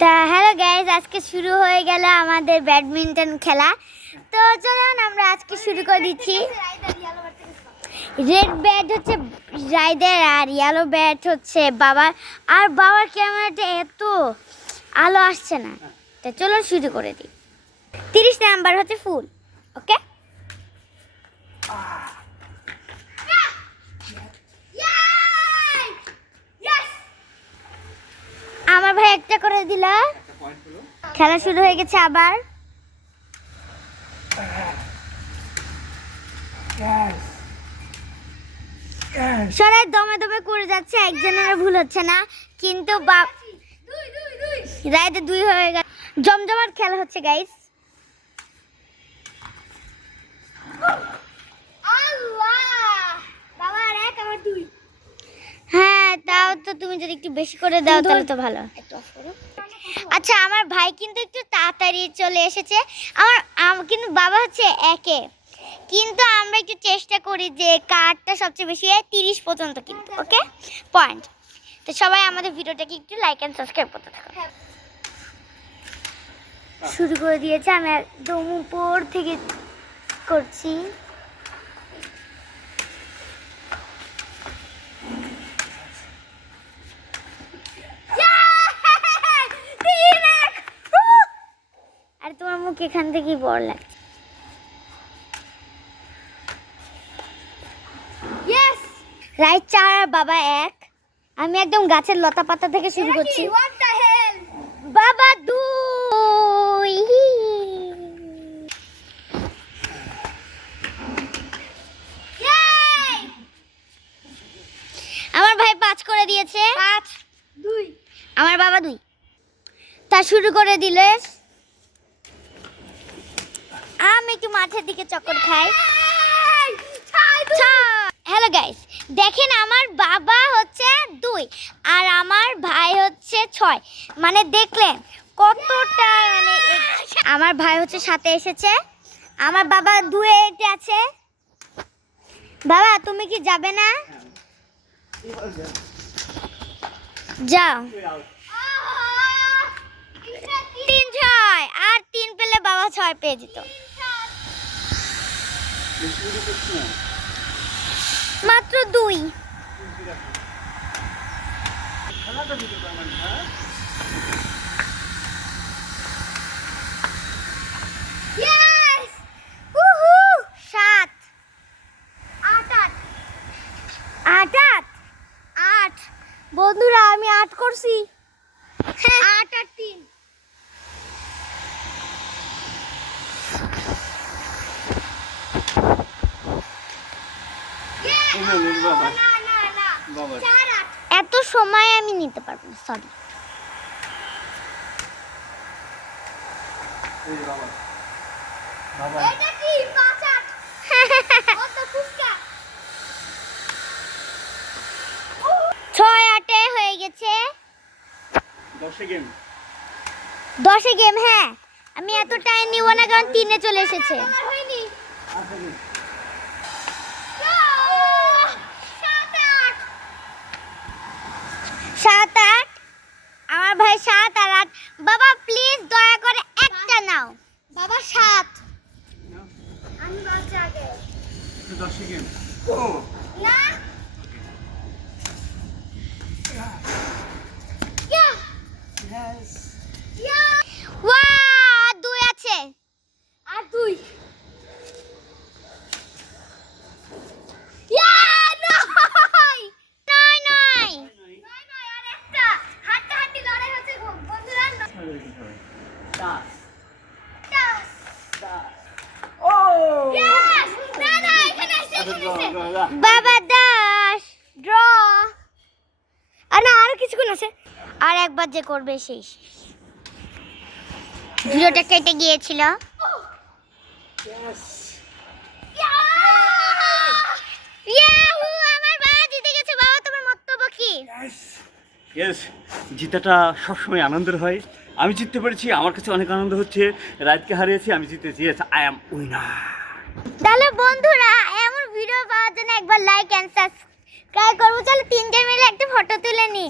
তা hello guys, আজকে শুরু হয়ে গেল আমাদের ব্যাডমিন্টন খেলা। তো চলুন আমরা আজকে শুরু করে দিচ্ছি। রেড ব্যাট হচ্ছে রাইডের আর ইয়েলো ব্যাট হচ্ছে বাবার। আর বাবার ক্যামেরাটা এত আলো আসছে না, তো চলুন শুরু করে দিই। 30 নাম্বার হচ্ছে ফুল। ওকে, আমার ভাই একটা করে দিল। খেলা শুরু হয়ে গেছে আবার। সবাই দমে দমে করে যাচ্ছে, একজনের ভুল হচ্ছে না, কিন্তু রাইডে 2 হয়ে গেল। জমজমাট খেলা হচ্ছে গাইস। হ্যাঁ, তাও তো তুমি যদি একটু বেশি করে দাও তাহলে তো ভালো। আচ্ছা, আমার ভাই কিন্তু একটু তাড়াতাড়ি চলে এসেছে। কিন্তু বাবা হচ্ছে একে, কিন্তু আমরা একটু চেষ্টা করি যে কার্ডটা সবচেয়ে বেশি 30 পর্যন্ত কিন্তু। ওকে, পয়েন্ট। তো সবাই আমাদের ভিডিওটাকে একটু লাইক এন্ড সাবস্ক্রাইব করতে থাকো। শুরু করে দিয়েছে, আমি একদম উপর থেকে করছি। আর তোমার মুখ এখান থেকেই বড় লাগছে। রাইট 4 আর বাবা 1। আমি একদম গাছের লতা পাতা থেকে শুরু করছি। বাবা 2। আমার ভাই 5 করে দিয়েছে। 5 2। আমার বাবা 2। তা শুরু করে দিলে। আমি একটু মাঠের দিকে চক্কর খাই। হ্যালো গাইস, দেখেন আমার বাবা হচ্ছে 2 আর আমার ভাই হচ্ছে 6। মানে দেখলেন কতটা, মানে আমার ভাই হচ্ছে 7 এসেছে, আমার বাবা 2 এ আছে। বাবা তুমি কি যাবে না? যাও। 3 6 আর 3 পেলে বাবা 6 পেয়ে যেত। মাত্র 2। বন্ধুরা আমি 8 করছি। 8 আর 3। এত সময় আমি নিতে পারবো না, সরি। এটা কি 5 8? কত ফুসকা। 6 8 হয়ে গেছে। 10 এ গেম। হ্যাঁ, আমি এত টাইম নিব না, কারণ 3 এ চলে এসেছে। 7 8। আমার ভাই 7 আর 8। বাবা প্লিজ দয়া করে একটা নাও। বাবা 7। আমি বলছি আগে 10 গেম না। ওয়াও, 2 আছে আর 2। বাবা 10 ড্র। আর না, আরো কিছুক্ষণ আছে। আর একবার যে করবে সেই ভিডিওটা কেটে গিয়েছিল। আমার বাবা জিতে গেছে। বাবা তোমার বক্তব্য কি? জিতাটা সবসময় আনন্দের হয়। আমি জিততে পেরেছি, আমার কাছে অনেক আনন্দ হচ্ছে। রাতকে হারিয়েছি, আমি জিতেছি। I am winner. তাহলে বন্ধুরা, এমন ভিডিও পাওয়ার জন্য একবার লাইক এন্ড সাবস্ক্রাইব করবো। চলো 3 জন মিলে একটা ফটো তুলে নি।